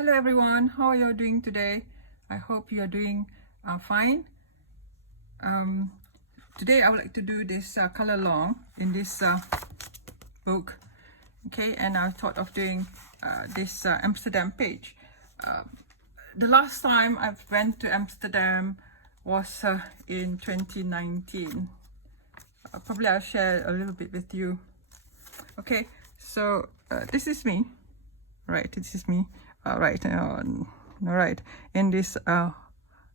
Hello everyone, how are you doing today? I hope you are doing fine. Today I would like to do this color long in this book. Okay, and I thought of doing this Amsterdam page. The last time I went to Amsterdam was in 2019. Probably I'll share a little bit with you. Okay, so this is me. Right, this is me. Right, in this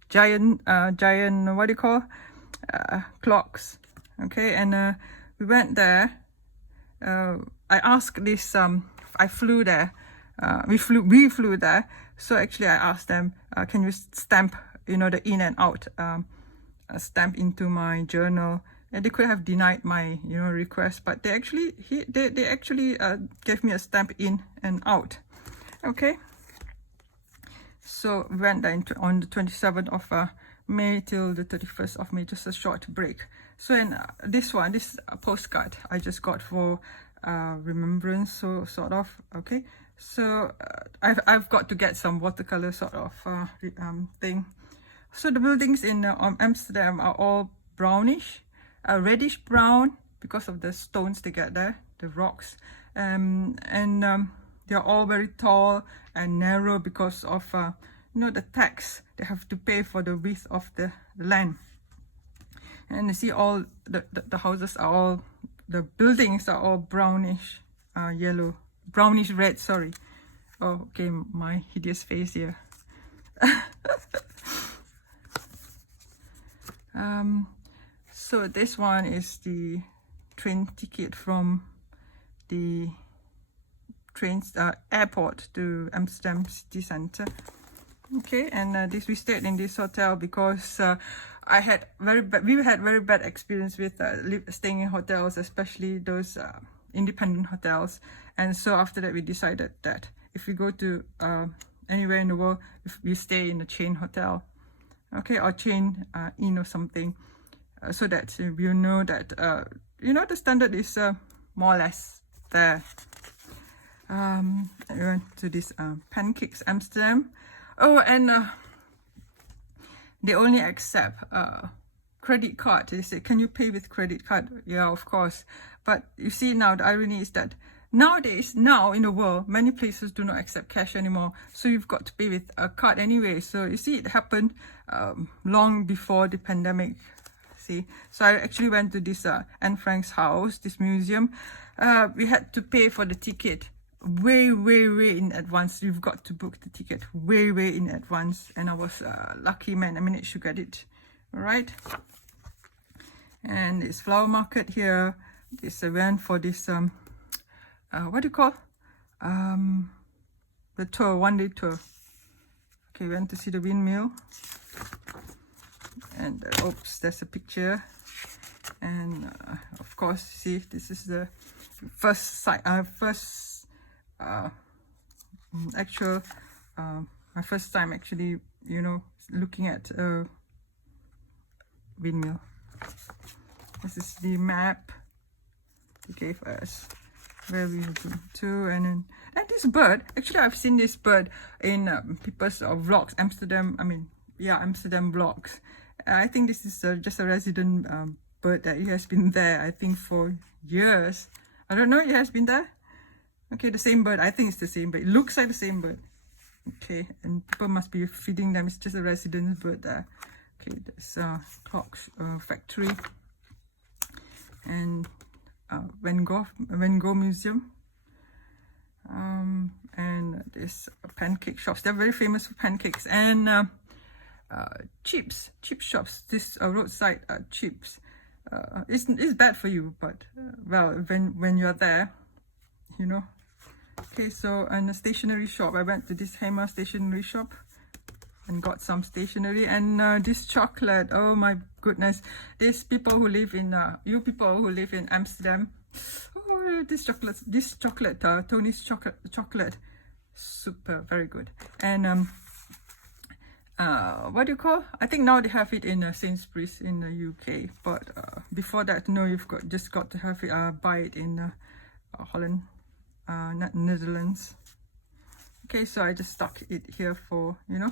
giant what do you call clocks. Okay, and we went there. I asked this. I flew there. We flew there. So actually, I asked them, can you stamp, the in and out, stamp into my journal. And they could have denied my, request, but they actually gave me a stamp in and out. Okay. So we went there on the 27th of May till the 31st of May, just a short break. So and this postcard I just got for remembrance, so sort of. Okay, so I've got to get some watercolor sort of thing. So the buildings in Amsterdam are all brownish, reddish brown because of the stones they get there, the rocks, and they're all very tall and narrow because of the tax they have to pay for the width of the land. And you see all the houses are all, the buildings are all brownish yellow, brownish red, sorry. Oh, okay, my hideous face here. So this one is the train ticket from the airport to Amsterdam city center. Okay, and we stayed in this hotel because we had very bad experience with staying in hotels, especially those independent hotels. And so after that we decided that if we go to anywhere in the world, if we stay in a chain hotel, okay, or chain inn or something, so that we know that the standard is more or less there. I went to this Pancakes Amsterdam. Oh, and they only accept credit card. They say, can you pay with credit card? Yeah, of course. But you see now, the irony is that nowadays, now in the world, many places do not accept cash anymore. So you've got to pay with a card anyway. So you see, it happened long before the pandemic. See, so I actually went to this Anne Frank's house, this museum. We had to pay for the ticket way in advance. You've got to book the ticket way in advance, and I was lucky, man. I managed to get it. All right. And this flower market here, this event for this what do you call the tour, 1-day tour. Okay, went to see the windmill, and oops, there's a picture. And of course, see, this is the first site, my first time actually, looking at a windmill. This is the map they gave us where we went to, and this bird. Actually, I've seen this bird in people's vlogs, Amsterdam vlogs. I think this is just a resident bird that it has been there, I think, for years. I don't know, it has been there. Okay, the same bird. I think it's the same bird. It looks like the same bird. Okay, and people must be feeding them. It's just a resident bird there. Okay, there's clock factory and Van Gogh Museum. And this pancake shops. They're very famous for pancakes and chip shops. This roadside chips. It's bad for you, but well, when you're there, Okay, so in a stationery shop, I went to this Hema stationery shop and got some stationery, and this chocolate. Oh my goodness, these people who live in people who live in Amsterdam. Oh, this chocolate, Tony's chocolate, super, very good. And what do you call? I think now they have it in Sainsbury's in the UK, but before that, no, you've just got to have it, buy it in Holland, Netherlands. Okay, so I just stuck it here for, you know,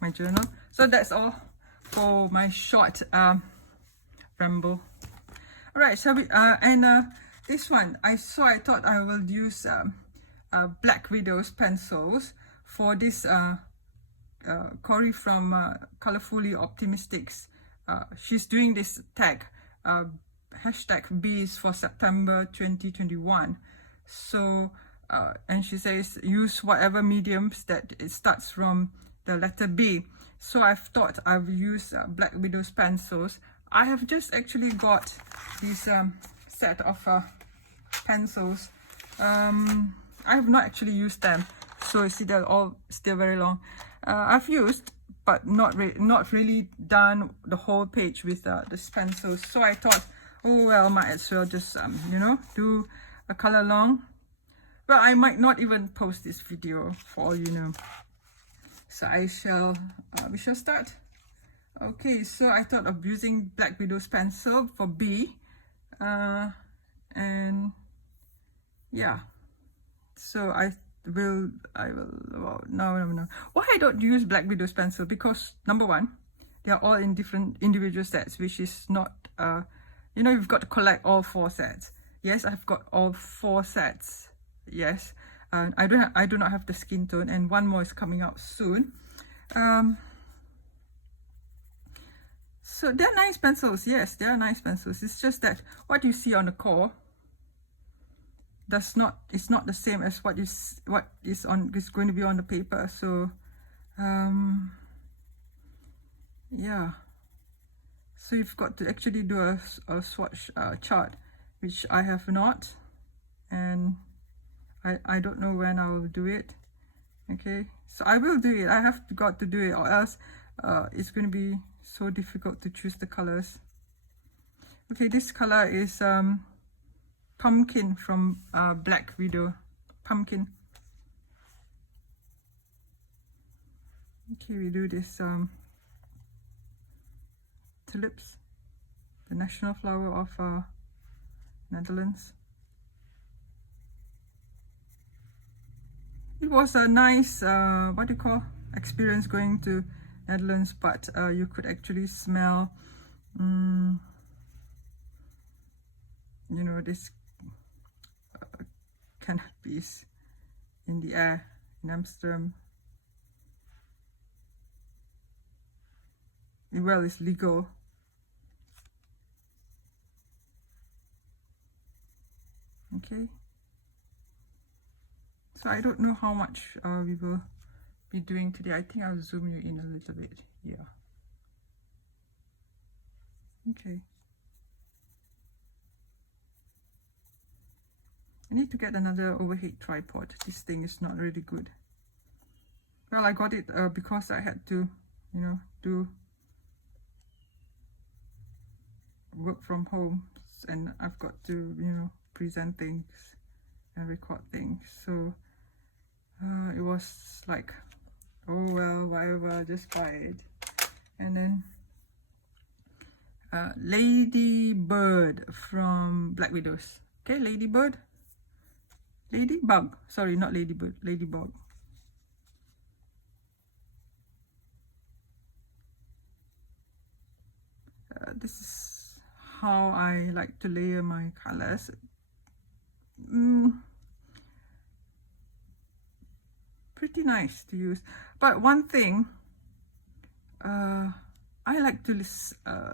my journal. So that's all for my short ramble. All right, so this one I thought I will use Black Widow's pencils for this Kori from Colorfully Optimistics. She's doing this tag, hashtag Bees for September 2021. So and she says use whatever mediums that it starts from the letter B. So I've thought I've used Black Widow's pencils. I have just actually got this set of pencils. I have not actually used them, so you see they're all still very long. I've used, but not really done the whole page with this pencils. So I thought, oh well, might as well just you know, do a color long. Well, I might not even post this video for all you know. So we shall start. Okay, so I thought of using Black Widow's pencil for B, and yeah, so I will, well, no. Why I don't use Black Widow's pencil? Because number one, they are all in different individual sets, which is not, you know, you've got to collect all 4 sets. Yes, I've got all 4 sets. Yes, I do not have the skin tone, and one more is coming out soon. So they're nice pencils. Yes, they are nice pencils. It's just that what you see on the core it's not the same as what is going to be on the paper. So yeah, so you've got to actually do a swatch chart, which I have not, and I don't know when I will do it. Okay, so I will do it. I have got to do it, or else it's going to be so difficult to choose the colors. Okay, this color is Pumpkin from Black Widow. Pumpkin. Okay, we do this tulips, the national flower of Netherlands. It was a nice experience going to Netherlands, but you could actually smell you know, this cannabis in the air in Amsterdam. Well, it's legal. Okay, so I don't know how much we will be doing today. I think I'll zoom you in a little bit. Yeah. Okay. I need to get another overhead tripod. This thing is not really good. Well, I got it because I had to, you know, do work from home, and I've got to, you know, present things and record things. So it was like, oh well, whatever, just buy it. And then Ladybird from Black Widows. Okay, Ladybird. Ladybug. Sorry, not Ladybird. Ladybug. This is how I like to layer my colors. Pretty nice to use, but one thing I like to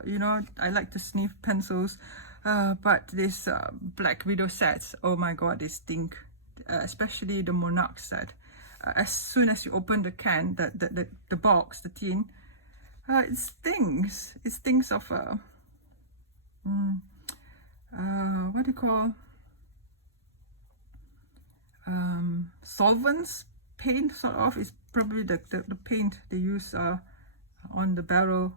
you know, I like to sniff pencils, but this Black Widow sets, oh my god, they stink, especially the Monarch set. As soon as you open the can, the box, the tin, it stinks. It stinks of what do you call, solvents, paint sort of. Is probably the paint they use on the barrel.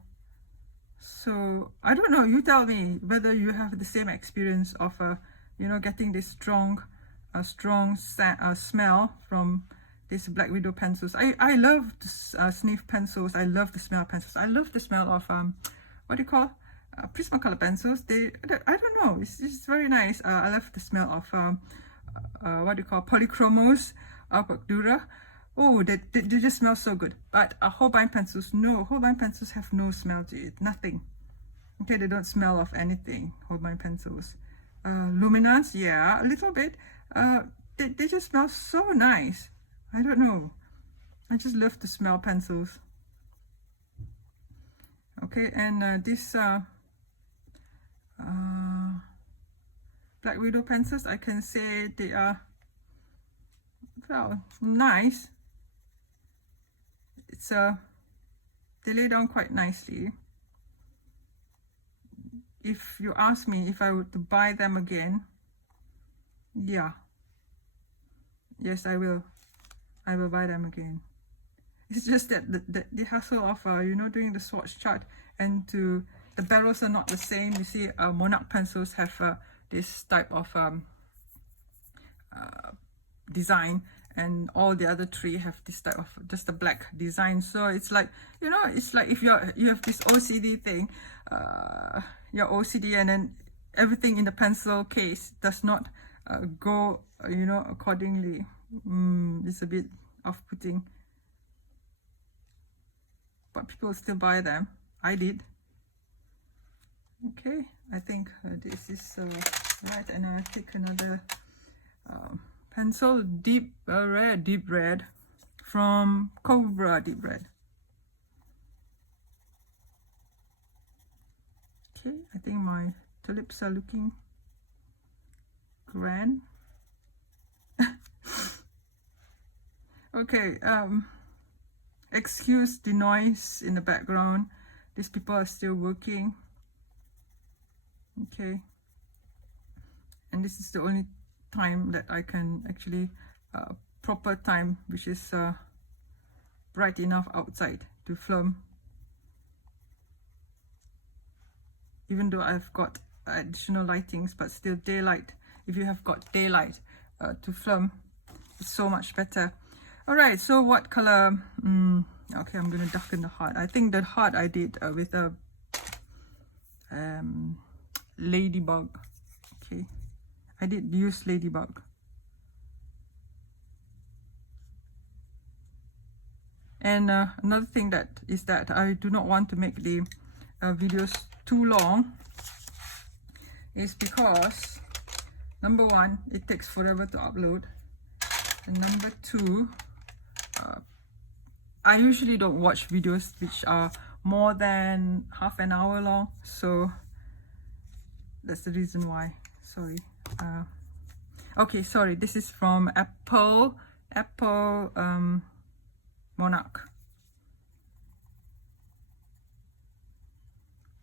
So I don't know, you tell me whether you have the same experience of you know, getting this strong smell from this Black Widow pencils. I love to sniff pencils. I love the smell of pencils. I love the smell of what do you call, Prismacolor pencils. I don't know, it's very nice. I love the smell of what do you call, Polychromos, Dura. Oh, they just smell so good. But Holbein pencils, no, Holbein pencils have no smell to it, nothing. Okay, they don't smell of anything, Holbein pencils. Luminance, yeah, a little bit. They just smell so nice. I don't know. I just love to smell pencils. Okay, and this Black Widow pencils, I can say they are, well, nice. It's they lay down quite nicely. If you ask me if I were to buy them again, yeah, yes, I will buy them again. It's just that the hassle of you know, doing the swatch chart, and the barrels are not the same. You see, Monarch pencils have this type of design, and all the other three have this type of just a black design. So it's like, you know, it's like if you have this OCD thing, your OCD, and then everything in the pencil case does not go you know, accordingly. It's a bit off-putting, but people still buy them. I did. Okay, I think this is right, and I'll take another pencil, deep red from Cobra, deep red. Okay, I think my tulips are looking grand. Okay, excuse the noise in the background. These people are still working. Okay, and this is the only time that I can actually proper time, which is bright enough outside to film, even though I've got additional lightings, but still daylight. If you have got daylight to film, it's so much better. All right, so what color? Okay, I'm gonna darken the heart. I think the heart I did with a ladybug. Okay, I did use ladybug. And another thing that is that I do not want to make the videos too long, is because number one, it takes forever to upload, and number two, I usually don't watch videos which are more than half an hour long, so that's the reason why. Sorry. Okay, sorry, this is from Opal Monarch.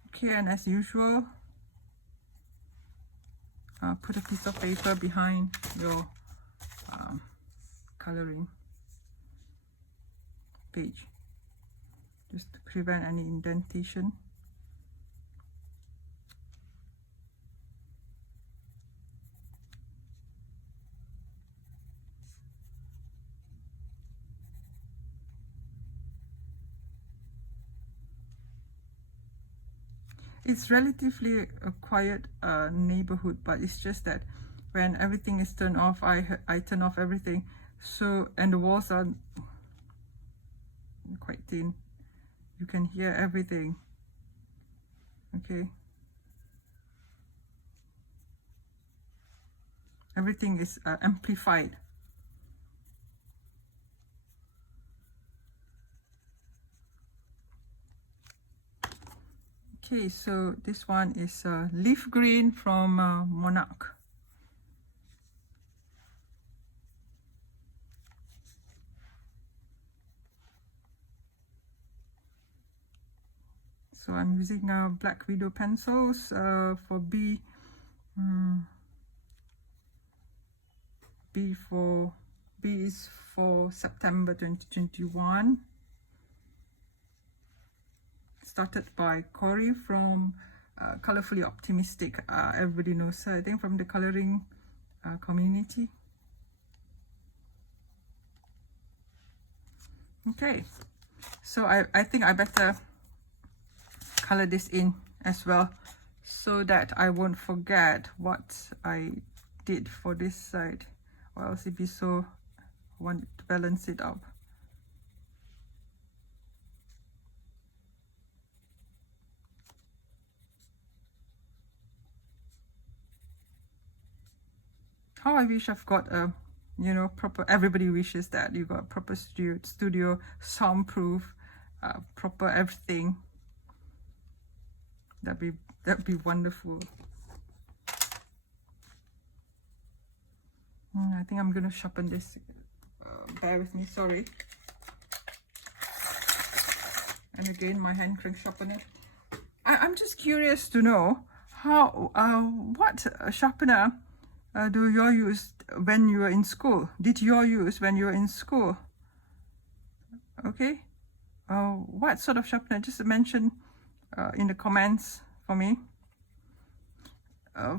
Okay, and as usual, put a piece of paper behind your coloring page, just to prevent any indentation. It's relatively a quiet neighborhood, but it's just that when everything is turned off, I turn off everything, so, and the walls are quite thin, you can hear everything. Okay, everything is amplified. Okay, so this one is leaf green from Monarch. So I'm using Black Widow pencils for B. B is for September 2021. Started by Kori from Colorfully Optimistic. Everybody knows her, I think, from the coloring community. Okay, so I think I better color this in as well, so that I won't forget what I did for this side, or else it'd be so, I want to balance it up. How I wish I've got a, you know, proper, everybody wishes that you got a proper studio soundproof, proper everything. That'd be wonderful. I think I'm gonna sharpen this. Bear with me, sorry. And again, my hand crank sharpener. I'm just curious to know how, what sharpener do you use when you were in school? Did you use when you were in school? Okay. What sort of sharpener? Just mention in the comments for me.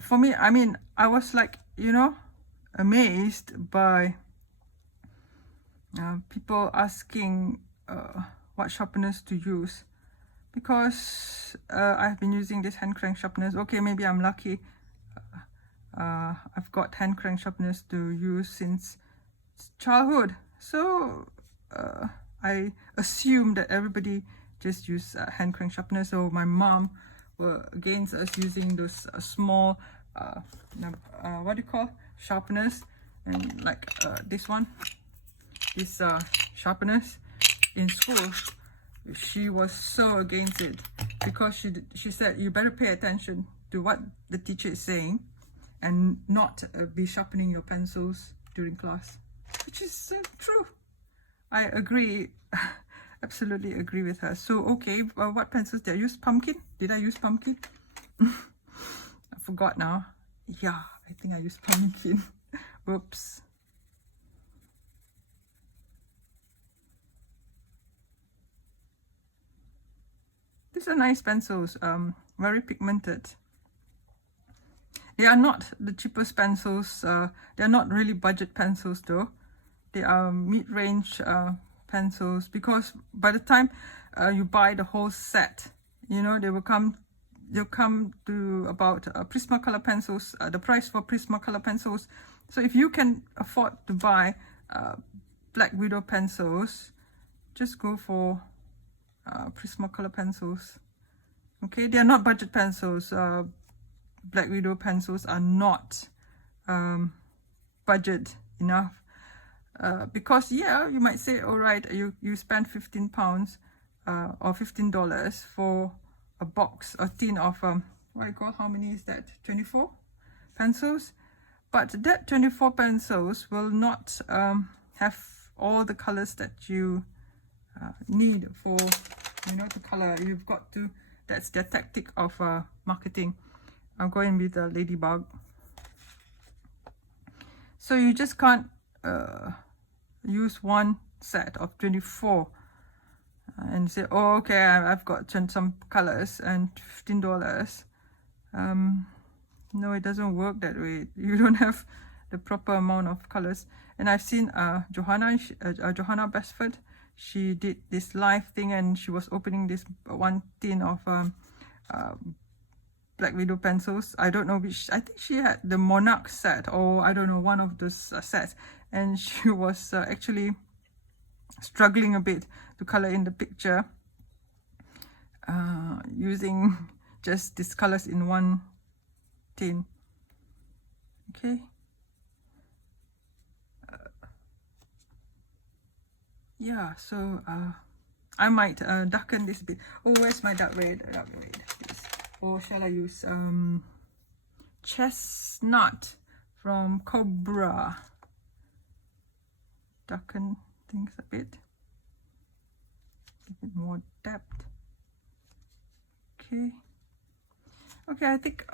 For me, I mean, I was like, you know, amazed by people asking what sharpeners to use, because I've been using these hand crank sharpeners. Okay, maybe I'm lucky. I've got hand crank sharpeners to use since childhood, so I assume that everybody just use hand crank sharpeners. So my mom were against us using those small what do you call, sharpeners, and like this one, these sharpeners in school. She was so against it because she said you better pay attention to what the teacher is saying and not be sharpening your pencils during class, which is true. I agree. Absolutely agree with her. So okay, what pencils did I use? Pumpkin? Did I use pumpkin? I forgot now. Yeah, I think I used pumpkin. Whoops. These are nice pencils, very pigmented. They are not the cheapest pencils. They're not really budget pencils though. They are mid-range pencils, because by the time you buy the whole set, you know, they'll come to about Prismacolor pencils, the price for Prismacolor pencils. So if you can afford to buy Black Widow pencils, just go for Prismacolor pencils. Okay, they are not budget pencils. Black Widow pencils are not budget enough, because yeah, you might say, all right, you spend £15 or $15 for a box, a tin of what do you call, how many is that, 24 pencils, but that 24 pencils will not have all the colors that you need for, you know, to color. You've got to, that's their tactic of marketing. I'm going with the ladybug. So you just can't use one set of 24 and say, oh okay, I've got some colors and $15. No, it doesn't work that way. You don't have the proper amount of colors. And I've seen Johanna Bestford, she did this live thing and she was opening this one tin of Black Widow pencils. I don't know which, I think she had the Monarch set, or I don't know, one of those sets, and she was actually struggling a bit to color in the picture using just these colors in one tin. Okay. Yeah, so I might darken this bit. Oh, where's my dark red? Dark red, please. Or shall I use Chestnut from Cobra? Darken things a bit. Give it more depth. Okay. Okay, I think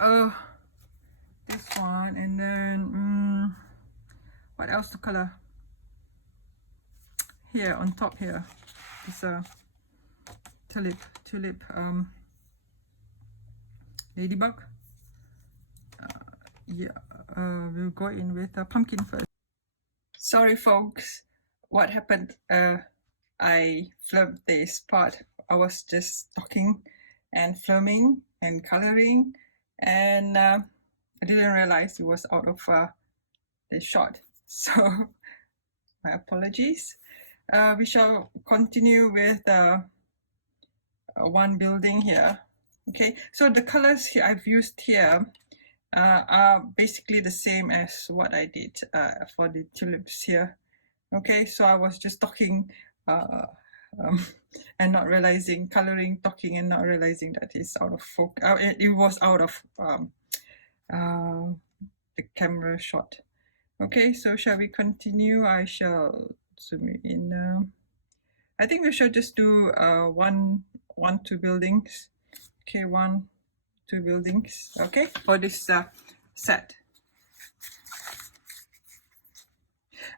this one, and then what else to color? Here on top here, this tulip ladybug. Yeah, we'll go in with a pumpkin first. Sorry folks, what happened? I filmed this part. I was just talking and filming and coloring, and I didn't realize it was out of the shot. So my apologies. We shall continue with one building here. Okay, so the colors here I've used here are basically the same as what I did for the tulips here. Okay, so I was just talking um, and not realizing, coloring, talking and not realizing that it's out of focus. It was out of the camera shot. Okay, so shall we continue? I shall zoom in now. I think we should just do two buildings. Okay, 1, 2 buildings. Okay, for this set.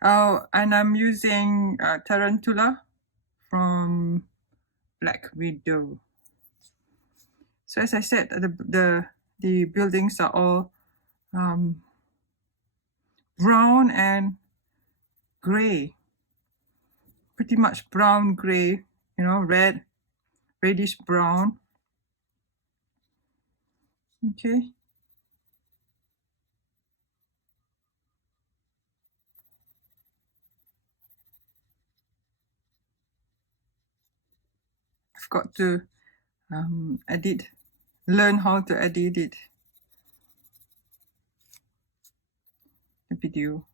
And I'm using Tarantula from Black Widow. So as I said, the buildings are all brown and gray, pretty much brown gray, you know, reddish brown. Okay. I've got to learn how to edit it, the video.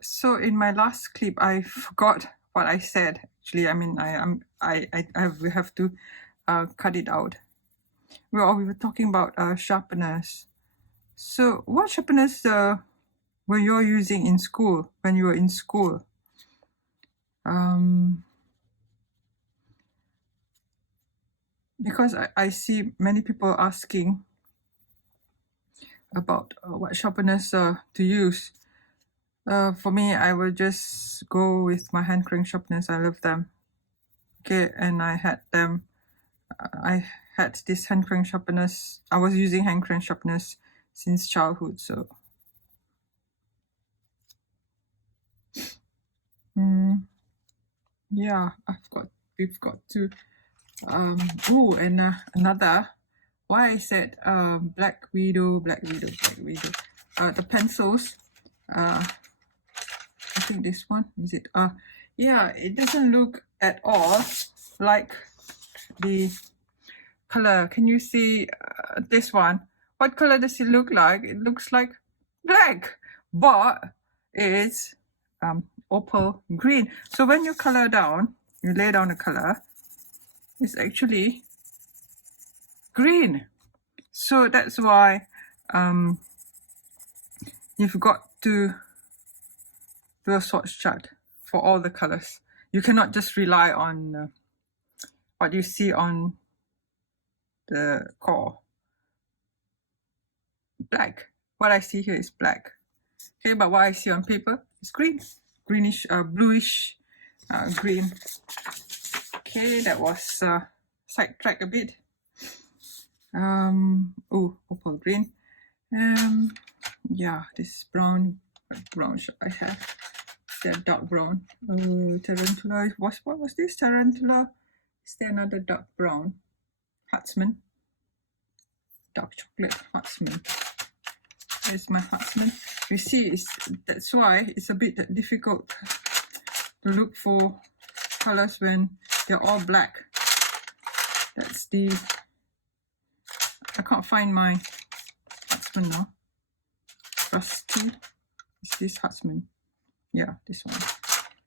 So in my last clip, I forgot what I said. Actually, I mean, I will have to cut it out. We were talking about sharpeners. So what sharpeners were you using in school when you were in school? Because I see many people asking about what sharpeners to use. For me, I will just go with my hand crank sharpeners. I love them. Okay, and I had this hand crank sharpeners. I was using hand crank sharpeners since childhood. So, yeah, we've got to. And another. Why I said Black Widow. The pencils. I think this one is it. Yeah, it doesn't look at all like the color. Can you see this one? What color does it look like? It looks like black, but it's opal green. So when you color down, you lay down the color, it's actually green. So that's why you've got to do a swatch chart for all the colors. You cannot just rely on what you see on the core. Black. What I see here is black. Okay, but what I see on paper is green. Greenish, bluish green. Okay, that was sidetracked a bit. Opal green. Yeah, this brown should I have. That dark brown. Tarantula. What was this? Tarantula. Is there another dark brown? Huntsman. Dark chocolate Huntsman. There's my Huntsman. You see, that's why it's a bit difficult to look for colors when they're all black. That's the. I can't find my Huntsman now. Rusty. Is this Huntsman? Yeah, this one.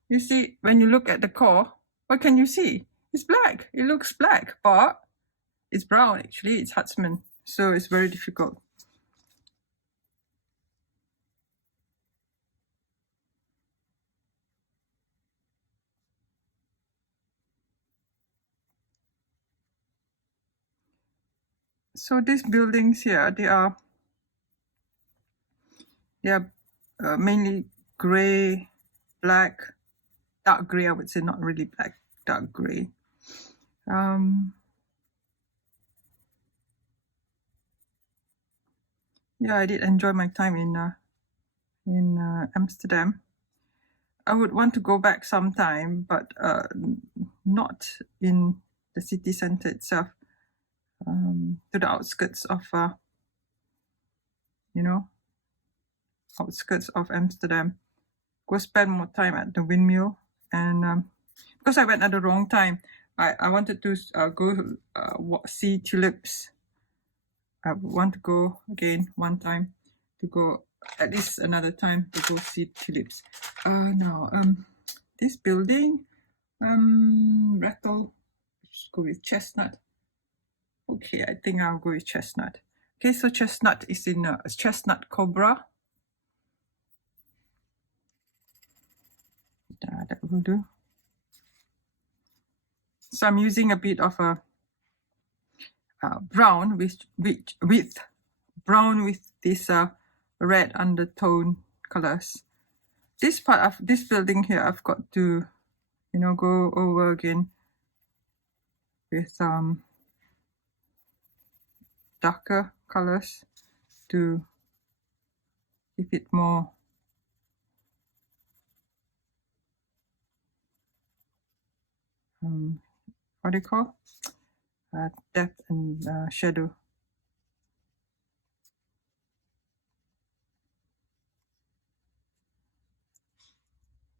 You see, when you look at the core, what can you see? It's black. It looks black, but it's brown actually. It's Huntsman. So it's very difficult. So these buildings here, they are mainly gray, black, dark gray. I would say not really black, dark gray. yeah, I did enjoy my time in Amsterdam. I would want to go back sometime, but not in the city center itself. To the outskirts of, outskirts of Amsterdam. Go spend more time at the windmill, and because I went at the wrong time, I wanted to go see tulips. I want to go again one time, to go at least another time to go see tulips. Now, this building, rattle. Let's go with Chestnut. Okay, I think I'll go with Chestnut. Okay, so Chestnut is in Chestnut Cobra. That will do. So I'm using a bit of a brown with brown with this red undertone colors. This part of this building here, I've got to, go over again with darker colors to give it more what do you call depth and shadow.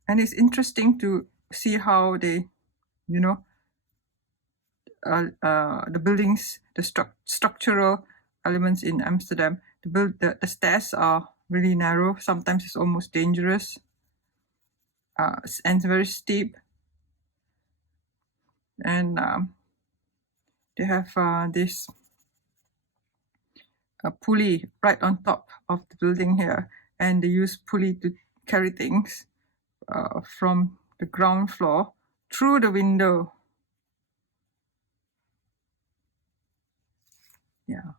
And it's interesting to see how they, the buildings, the structural elements in Amsterdam. The stairs are really narrow. Sometimes it's almost dangerous, and very steep. And they have this pulley right on top of the building here, and they use pulley to carry things from the ground floor through the window. Yeah.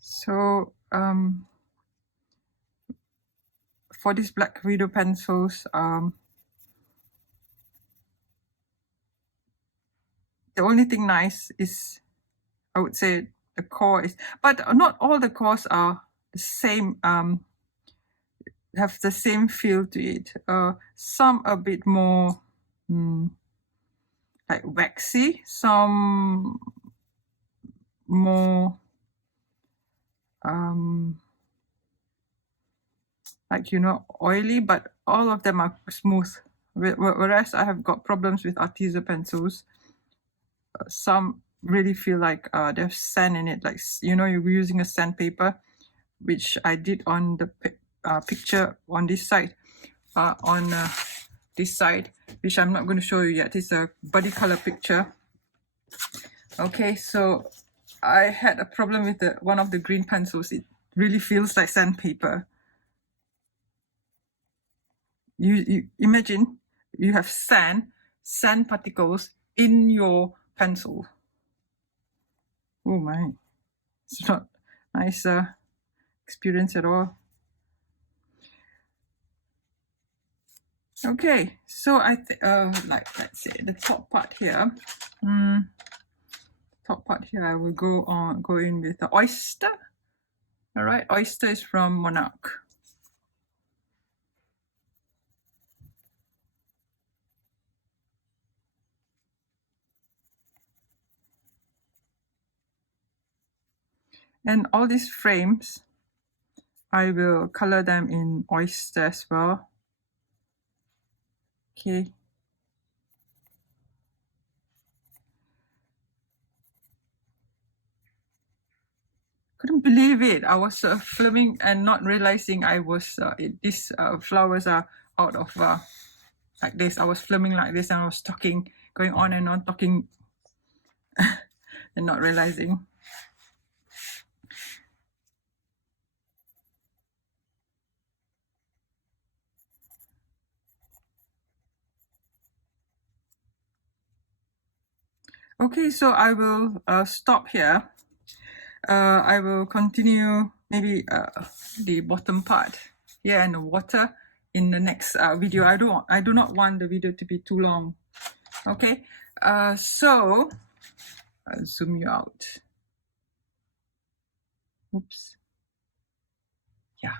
So for these Black Widow pencils, the only thing nice is, I would say, the core is, but not all the cores are the same, have the same feel to it. Some a bit more like waxy, some more like, oily, but all of them are smooth. Whereas I have got problems with Arteza pencils. Some really feel like there's sand in it, like, you're using a sandpaper, which I did on the picture on this side, this side, which I'm not going to show you yet. It's a body color picture. Okay, so I had a problem with one of the green pencils. It really feels like sandpaper. You imagine you have sand particles in your pencil. Oh my, it's not nice experience at all. Okay, so I like, let's say the top part here. I will go in with the Oyster. All right, Oyster is from Monarch. And all these frames, I will color them in Oyster as well. Okay. Couldn't believe it. I was filming and not realizing I was these flowers are out of like this. I was filming like this, and I was talking, going on and on, talking and not realizing. Okay, so I will stop here. I will continue maybe the bottom part here and the water in the next video. I do not want the video to be too long. Okay, so I'll zoom you out. Oops. Yeah.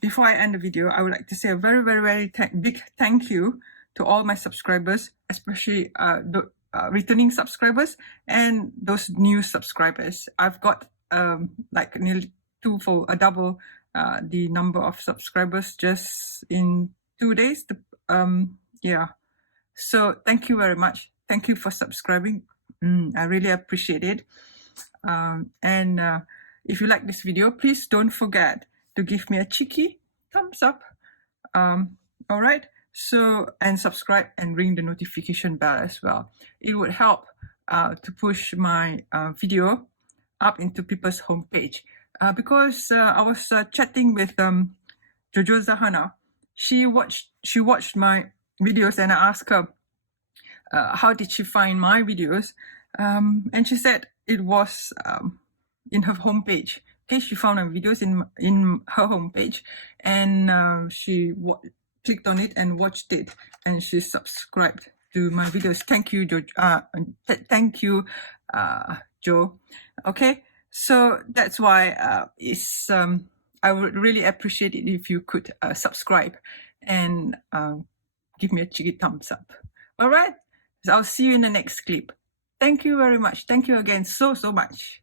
Before I end the video, I would like to say a very, very, very big thank you to all my subscribers, especially the returning subscribers and those new subscribers. I've got like nearly double the number of subscribers just in 2 days. Yeah. So thank you very much. Thank you for subscribing. I really appreciate it. And if you like this video, please don't forget to give me a cheeky thumbs up. All right. So, and subscribe and ring the notification bell as well. It would help to push my video up into people's homepage. Because I was chatting with Jojo Zahana. She watched my videos, and I asked her how did she find my videos, and she said it was in her homepage. Okay, she found my videos in her homepage, and she clicked on it and watched it, and she subscribed to my videos. Thank you, thank you, Joe. Okay, so that's why I would really appreciate it if you could subscribe and give me a cheeky thumbs up. All right, so I'll see you in the next clip. Thank you very much. Thank you again so much.